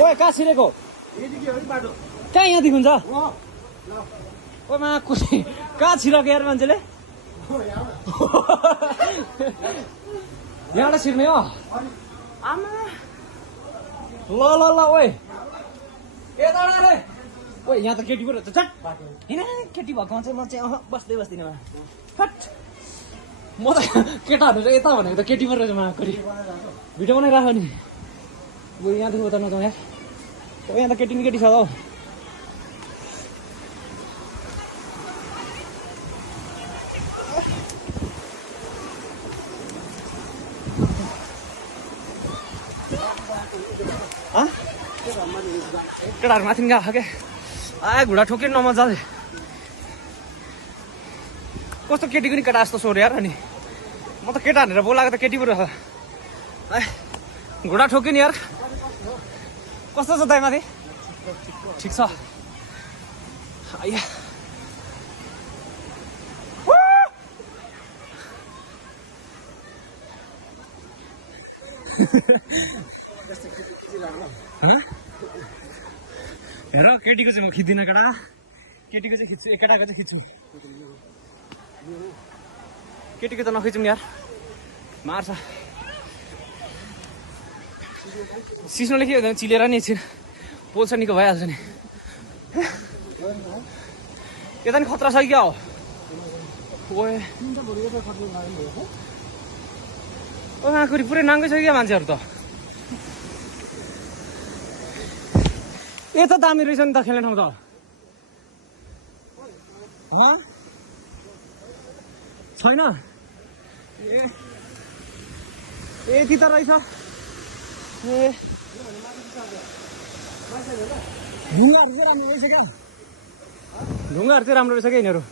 ओए कहाँ छिरेको कहाँ यहाँदेखि हुन्छ ओ मा कुसी कहाँ छिरेको यार मान्छेले यहाँबाट छिर्ने हो आमा ल ल ल ओए यताबाट अरे ओए यहाँ त केटी पो रहेछ चट किन केटी भएको चाहिँ म चाहिँ बस्दै बस्दिनँ फट म त केटाहरू चाहिँ यता भनेको त केटी पो रहेछ माकोरी भिडियो बनाइराख नि ऊ यहाँदेखि उता नजाउँ यार ओ यहाँ त केटी न केटी छ हौ केटाहरू माथि गएको क्या आ घुँडा ठोक्यो नमजाले कस्तो केटीको नि केटा जस्तो सोऱ्यो यार अनि म त केटा भनेर बोलाएको त केटी पो रहेछ घुँडा ठोक्यो नि यार कस्तो छ दाइ माथि ठिक छ आइया हेर केटीको चाहिँ म खिच्दिनँ केटा केटीको चाहिँ खिच्छु केटाको चाहिँ खिच्छु केटीको त नखिचौँ यार मार्छ सिस्नोले के हुँदैन चिलेर नि एकछिन पोल्छ निको भइहाल्छ नि यता नि खतरा छ क्या हो ओए ओ आँखुरी पुरै नाङ्गै छ क्या मान्छेहरू त यता दामी रहेछ नि त खेल्ने ठाउँ त छैन ए यति त रहेछ ए ढुङ्गाहरू चाहिँ राम्रो रहेछ क्या ढुङ्गाहरू चाहिँ राम्रो रहेछ क्या यिनीहरू